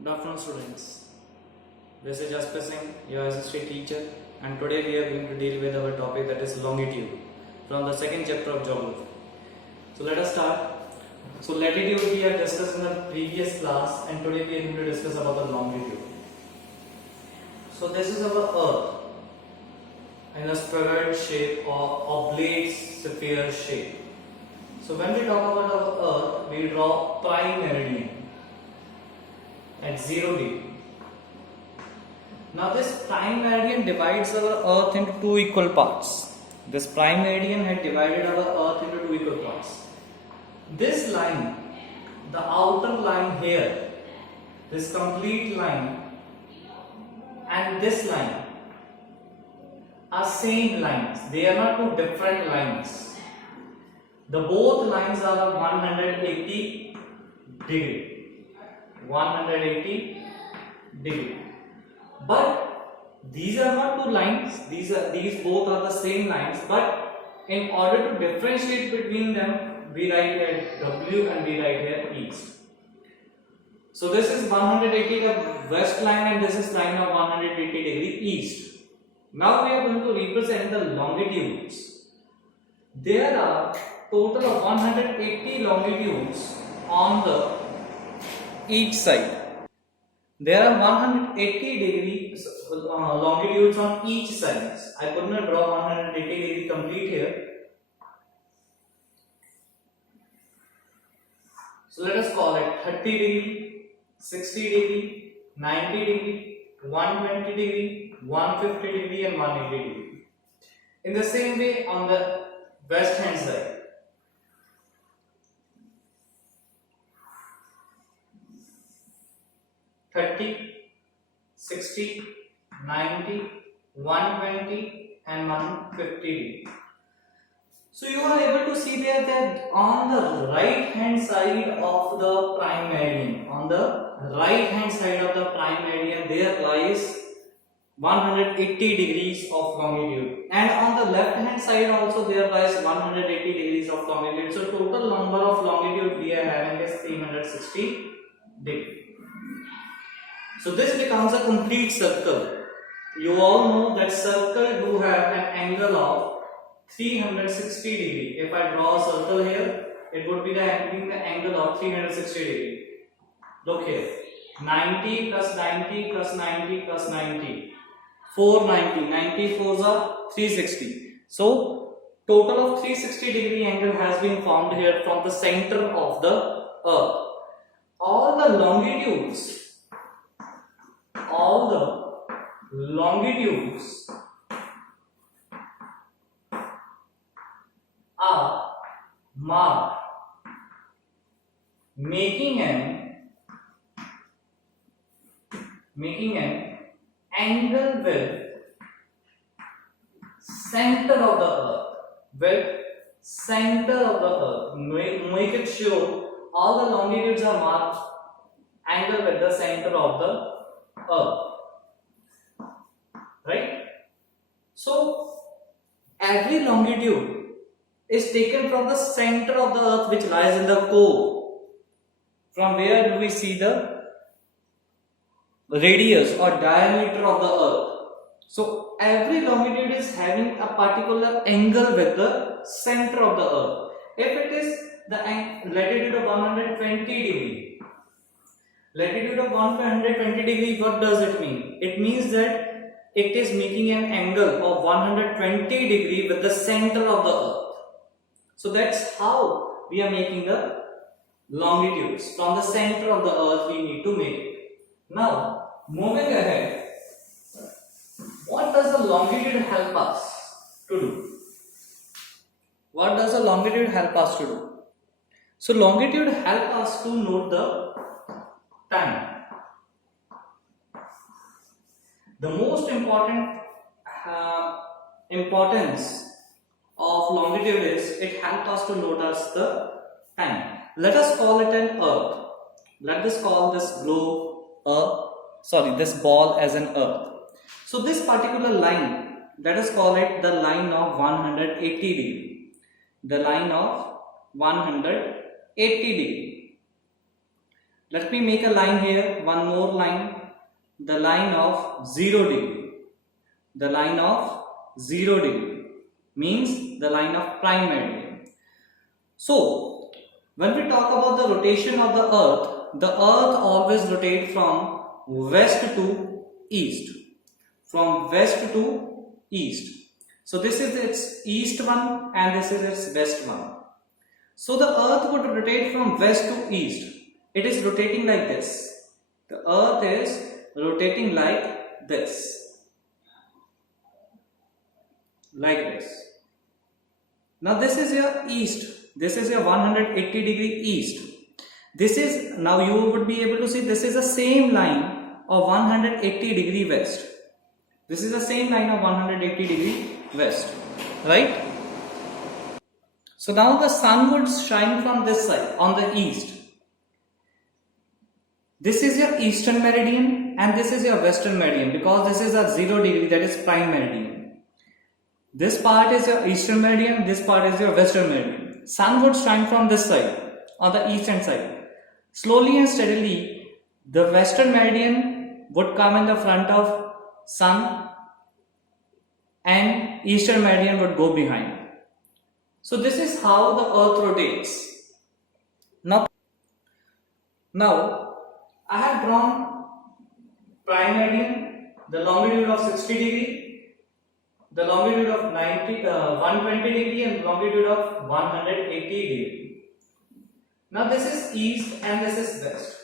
Good afternoon, students. This is Jasper Singh, your assistant teacher, and today we are going to deal with our topic, that is longitude, from the second chapter of geography. So let us start. So latitude we have discussed in the previous class, and today we are going to discuss about the longitude. So this is our Earth in a spheroid shape or oblate sphere shape. So when we talk about our Earth, we draw prime meridian at 0 degree. Now this prime meridian divides our Earth into two equal parts. This prime meridian had divided our Earth into two equal parts. This line, the outer line here, this complete line, and this line are same lines. They are not two different lines. The both lines are 180 degree. 180 degree. But these are not two lines. These both are the same lines. But in order to differentiate between them, we write here W and we write here east. So this is 180 the west line and this is line of 180 degree east. Now we are going to represent the longitudes. There are total of 180 longitudes on the each side. There are 180 degree longitudes on each side. I could not draw 180 degree complete here. So let us call it 30 degree, 60 degree, 90 degree, 120 degree, 150 degree and 180 degree. In the same way on the west hand side. 30, 60, 90, 120 and 150 degree. So you are able to see there that on the right hand side of the prime meridian, there lies 180 degrees of longitude, and on the left hand side also there lies 180 degrees of longitude. So total number of longitude we are having is 360 degrees. So this becomes a complete circle. You all know that circle do have an angle of 360 degree. If I draw a circle here, it would be the angle of 360 degree. Look here, 90 plus 90 plus 90 plus 90, 490, 94s are 360. So total of 360 degree angle has been formed here from the center of the Earth. All the longitudes are marked, making an angle with center of the Earth. Make it sure all the longitudes are marked angle with the center of the Earth. Right? So every longitude is taken from the center of the Earth, which lies in the core. From where do we see the radius or diameter of the Earth? So every longitude is having a particular angle with the center of the Earth. If it is the latitude of 120 degree, what does it mean? It means that it is making an angle of 120 degree with the center of the Earth. So that's how we are making the longitudes. From the center of the Earth we need to make it. Now moving ahead, what does the longitude help us to do? So longitude help us to note the time. The most important importance of longitude is it helps us to notice the time. Let us call it an Earth. Let us call this this ball as an Earth. So this particular line, let us call it the line of 180 degree. The line of 180 degree. Let me make a line here, one more line, the line of 0 degree. The line of 0 degree means the line of prime meridian. So, when we talk about the rotation of the earth always rotates from west to east. From west to east. So, this is its east one and this is its west one. So, the earth would rotate from west to east. It is rotating like this. The earth is rotating like this. Like this. Now, this is your east. This is your 180 degree east. This is, now you would be able to see this is the same line of 180 degree west. This is the same line of 180 degree west, right? So now the sun would shine from this side on the east. This is your eastern meridian and this is your western meridian because this is a 0 degree, that is prime meridian. This part is your eastern meridian, this part is your western meridian. Sun would shine from this side on the eastern side. Slowly and steadily the western meridian would come in the front of sun and eastern meridian would go behind. So this is how the earth rotates. Now I have drawn prime meridian, the longitude of 60 degree, the longitude of 120 degree and longitude of 180 degree. Now this is east and this is west.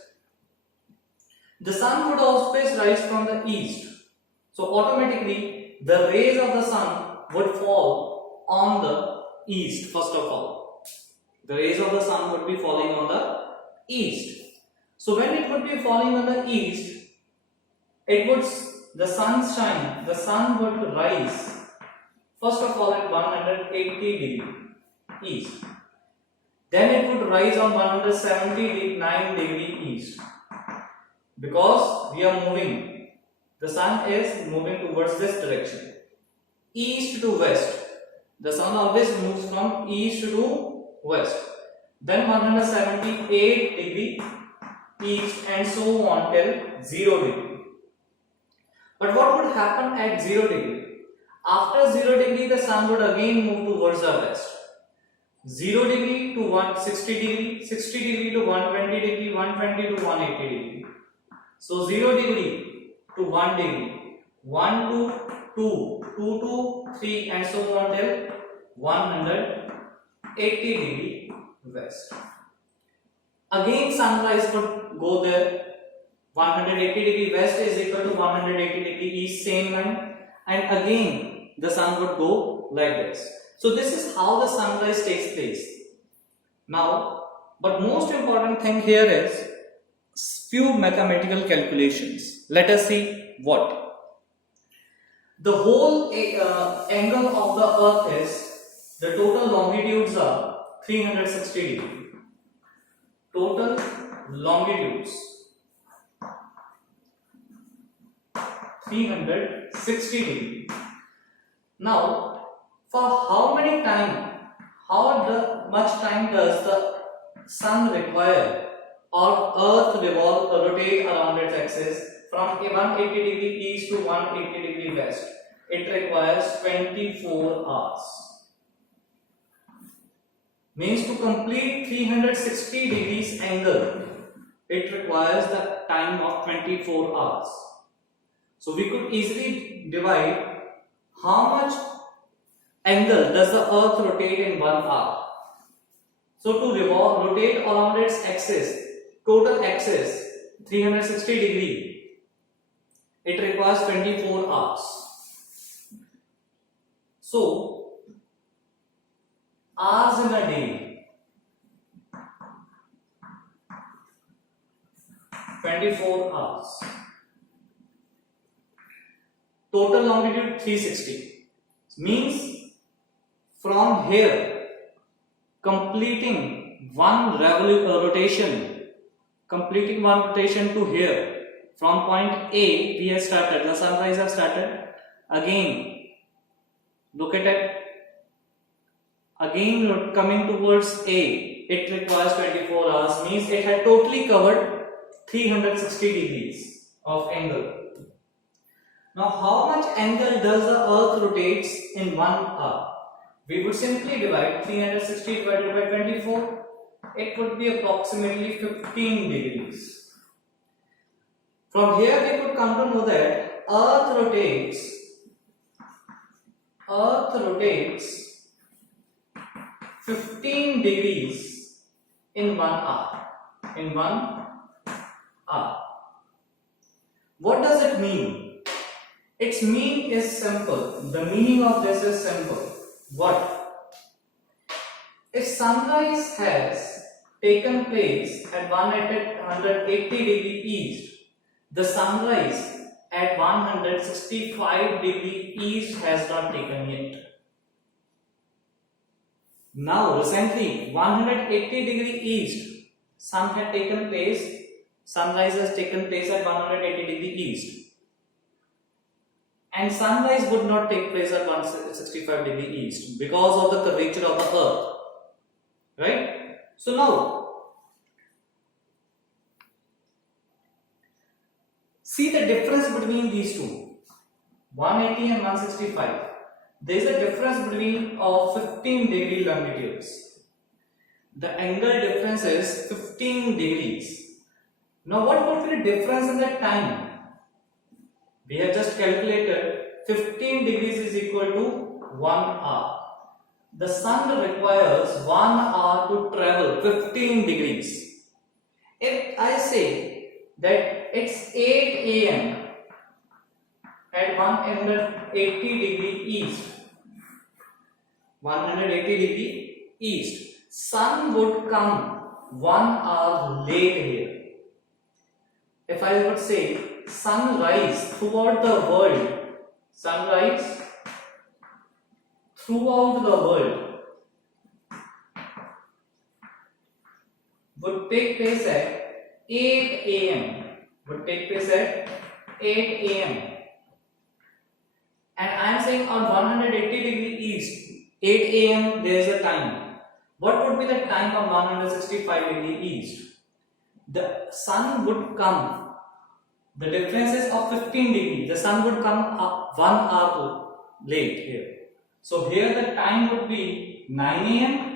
The sun would always rise from the east. So automatically the rays of the sun would fall on the east first of all. The rays of the sun would be falling on the east. So when it would be falling on the east, the sun would rise first of all at 180 degree east. Then it would rise on 179 degree east. Because we are moving, the sun is moving towards this direction, east to west. The sun always moves from east to west. Then 178 degree east and so on till 0 degree. But what would happen at 0 degree? After 0 degree the sun would again move towards the west. 0 degree to 160 degree, 60 degree to 120 degree, 120 to 180 degree. So 0 degree to 1 degree, 1 to 2, 2 to 3 and so on till 180 degree west. Again sunrise would go there. 180 degree west is equal to 180 degree east, same line, and again the sun would go like this. So this is how the sunrise takes place. Now, but most important thing here is few mathematical calculations. Let us see what. The whole angle of the earth is, the total longitudes are 360 degree. Total longitudes 360 degree. Now, for how much time does the sun require or earth rotate around its axis from 180 degree east to 180 degree west? It requires 24 hours. Means to complete 360 degrees angle, it requires the time of 24 hours. So we could easily divide how much angle does the earth rotate in 1 hour. So to rotate around its axis, total axis 360 degree, it requires 24 hours. So hours in a day, 24 hours. Total longitude 360 means from here completing one rotation to here, from point A we have started, the sunrise have started. Again look at it, again coming towards A, it requires 24 hours, means it had totally covered 360 degrees of angle. Now how much angle does the earth rotates in 1 hour? We would simply divide 360 divided by 24. It would be approximately 15 degrees. From here we could come to know that earth rotates 15 degrees in 1 hour. In 1 hour. What does it mean? Its meaning is simple. The meaning of this is simple. What? If sunrise has taken place at 180 degree east, the sunrise at 165 degree east has not taken yet. Now recently 180 degree east sunrise has taken place at 180 degree east. And sunrise would not take place at 165 degree east because of the curvature of the earth. Right? So now, see the difference between these two, 180 and 165. There is a difference between 15 degree longitudes. The angle difference is 15 degrees. Now what would be the difference in the time? We have just calculated 15 degrees is equal to 1 hour. The sun requires 1 hour to travel 15 degrees. If I say that it's 8 a.m. at 180 degree east, 180 degree east, sun would come 1 hour late here. If I would say sunrise throughout the world, would take place at 8 a.m. And I am saying on 180 degree east, 8 a.m. there is a time. What would be the time on 165 degree east? The sun would come. The difference is of 15 degrees. The sun would come up 1 hour late here. So here the time would be 9 a.m.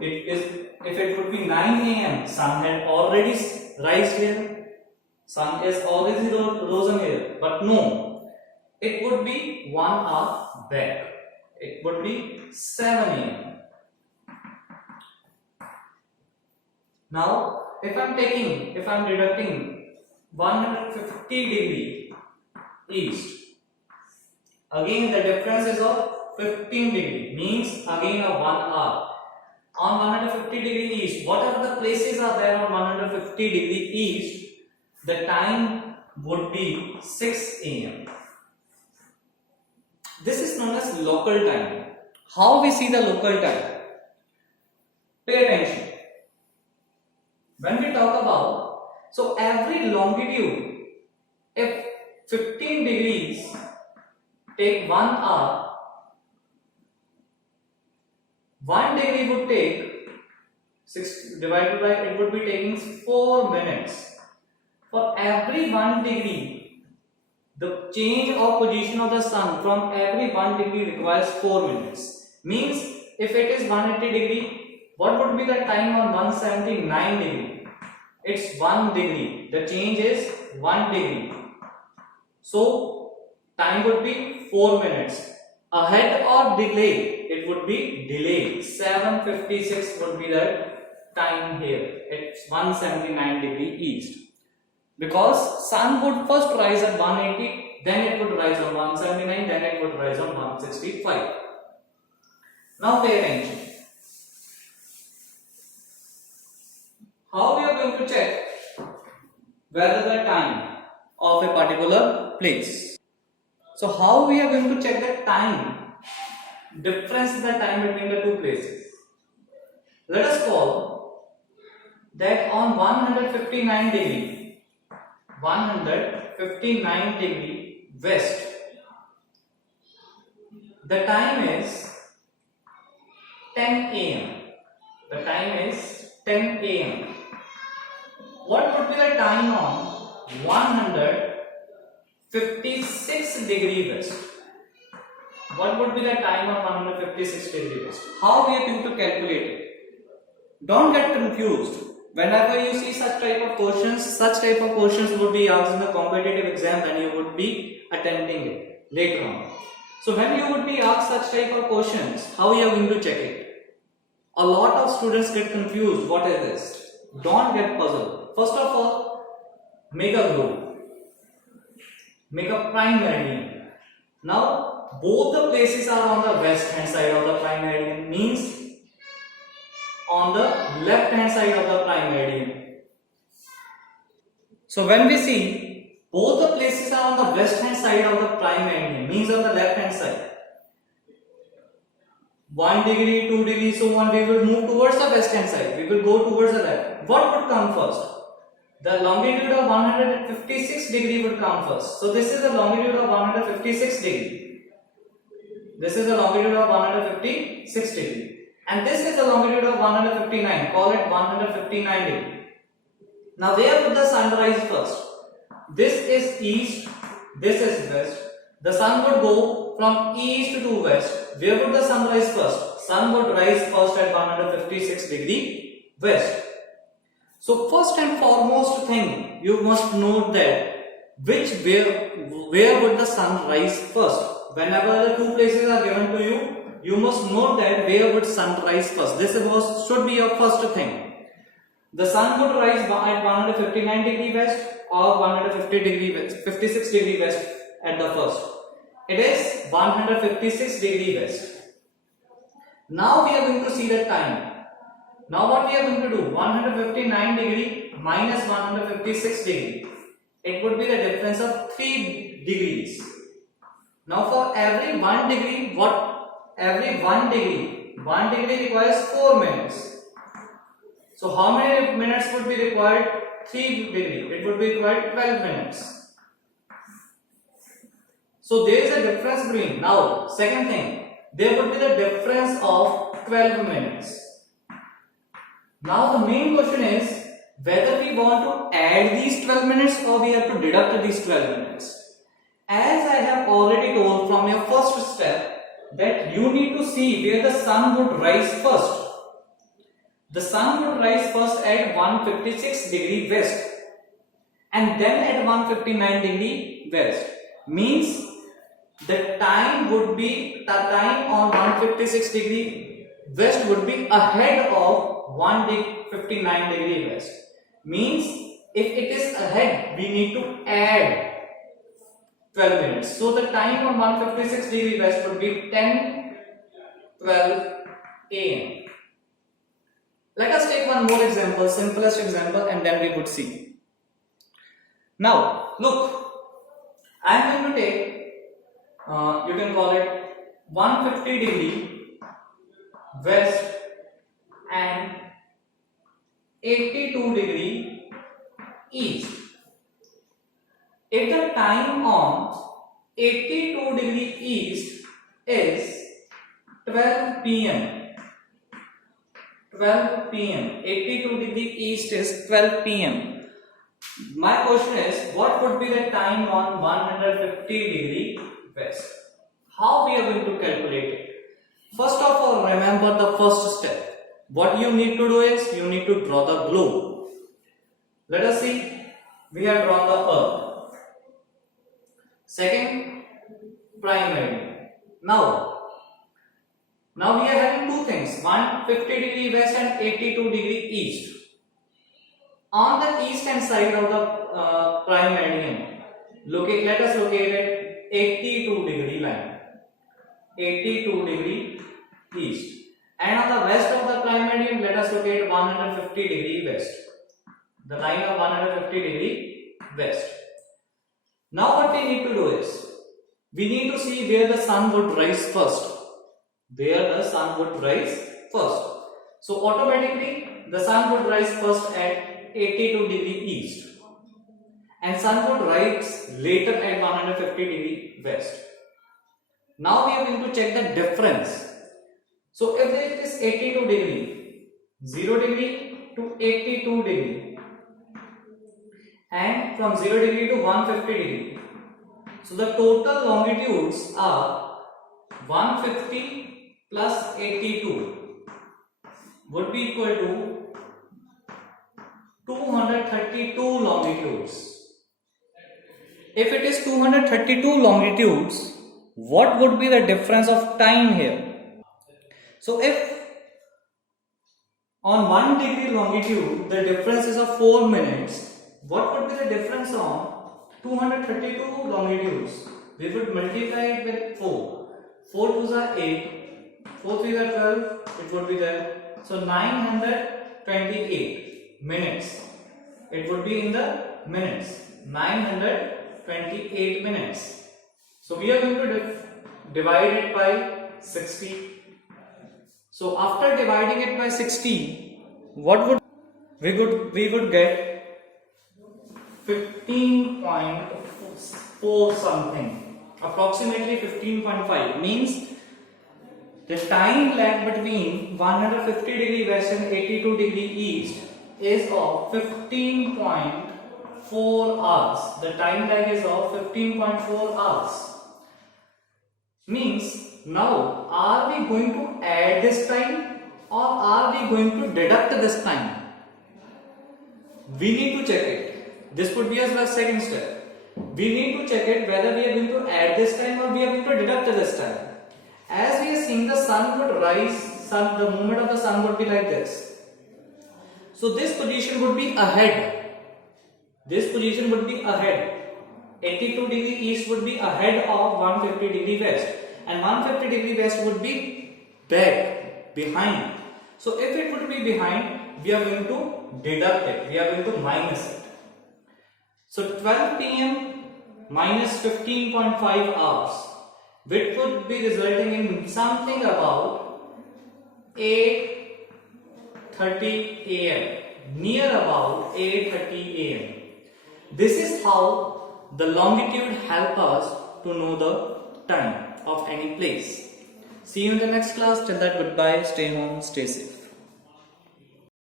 If it would be 9 a.m., sun had already risen here. Sun is already risen here. But no, it would be 1 hour back. It would be 7 a.m. Now, if I am deducting 150 degree east, again the difference is of 15 degree, means again of 1 hour. On 150 degree east, what are the places are there on 150 degree east? The time would be 6 a.m. This is known as local time. How we see the local time? Pay attention. When we talk about, so every longitude, if 15 degrees take 1 hour, 1 degree would take 6 divided by, it would be taking 4 minutes. For every 1 degree, the change of position of the sun from every 1 degree requires 4 minutes. Means if it is 180 degree, what would be the time on 179 degree? It's 1 degree. The change is 1 degree. So time would be 4 minutes. Ahead or delay, it would be delayed. 7:56 would be the time here. It's 179 degree east. Because sun would first rise at 180, then it would rise on 179, then it would rise on 165. Now pay attention. How we are going to check whether the time of a particular place? So how we are going to check the time difference in the time between the two places? Let us call that on 159 degree west, the time is 10 a.m. The time is 10 a.m. what would be the time on 156 degree west? What would be the time on 156 degree west? How we are going to calculate it? Don't get confused. Whenever you see such type of questions would be asked in the competitive exam when you would be attempting it later on. So when you would be asked such type of questions, how you are going to check it? A lot of students get confused. What is this? Don't get puzzled. First of all, make a globe. Make a prime meridian. Now, both the places are on the west hand side of the prime meridian, means on the left hand side of the prime meridian. So when we see both the places are on the west hand side of the prime meridian, means on the left hand side, 1 degree, 2 degree, so on, we will move towards the west hand side. We will go towards the left. What would come first? The longitude of 156 degree would come first. So this is the longitude of 156 degree. This is the longitude of 156 degree. And this is the longitude of 159. Call it 159 degree. Now where would the sun rise first? This is east. This is west. The sun would go from east to west. Where would the sun rise first? Sun would rise first at 156 degree west. So first and foremost thing, you must note that where would the sun rise first. Whenever the two places are given to you, you must note that where would sun rise first. This should be your first thing. The sun would rise at 159 degree west or 56 degree west at the first. It is 156 degree west. Now we are going to see the time. Now what we are going to do? 159 degree minus 156 degree. It would be the difference of 3 degrees. Now for every 1 degree, 1 degree requires 4 minutes. So how many minutes would be required? 3 degree. It would be required 12 minutes. So there is a difference between. Now second thing, there would be the difference of 12 minutes. Now the main question is whether we want to add these 12 minutes or we have to deduct these 12 minutes. As I have already told from your first step that you need to see where the sun would rise first. The sun would rise first at 156 degree west and then at 159 degree west. Means the time on 156 degree west would be ahead of 159 degree west. Means if it is ahead, we need to add 12 minutes. So the time on 156 degree west would be 10:12 am. Let us take one more example, simplest example, and then we would see. Now look, I am going to take you can call it 150 degree west and 82 degree east. If the time on 82 degree east is 12 pm, 82 degree east is 12 pm. My question is, what would be the time on 150 degree west? How we are going to calculate it? First of all, remember the first step. What you need to do is, you need to draw the globe. Let us see, we have drawn the earth. Second, prime meridian. Now we are having two things, 150 degree west and 82 degree east. On the eastern side of the prime meridian, let us locate it 82 degree line, 82 degree east. And on the west of the prime meridian, let us locate 150 degree west, the line of 150 degree west. Now what we need to do is, we need to see where the sun would rise first. So automatically the sun would rise first at 82 degree east and sun would rise later at 150 degree west. Now we are going to check the difference. So if it is 82 degree, 0 degree to 82 degree, and from 0 degree to 150 degree. So the total longitudes are 150 plus 82 would be equal to 232 longitudes. If it is 232 longitudes, what would be the difference of time here? So if on 1 degree longitude the difference is of 4 minutes, what would be the difference on 232 longitudes? We would multiply it with 4. 4 2s are 8, 4 3s are 12, it would be there. So 928 minutes. It would be in the minutes. 928 minutes. So we are going to divide it by 60. So after dividing it by 60, what would we would get 15.4 something, approximately 15.5, means the time lag between 150 degree west and 82 degree east is of 15.4 hours. The time lag is of 15.4 hours. Means now are we going to add this time or are we going to deduct this time? We need to check it. This would be as the second step. We need to check it whether we are going to add this time or we are going to deduct this time. As we are seeing, the sun would rise, the movement of the sun would be like this. So this position would be ahead. This position would be ahead. 82 degree east would be ahead of 150 degree west, and 150 degree west would be back, behind. So if it would be behind, we are going to deduct it, we are going to minus it. So 12 p.m. minus 15.5 hours, which would be resulting in something about 8:30 a.m. near about 8:30 a.m. This is how the longitude help us to know the time of any place. See you in the next class. Till that, goodbye. Stay home, stay safe.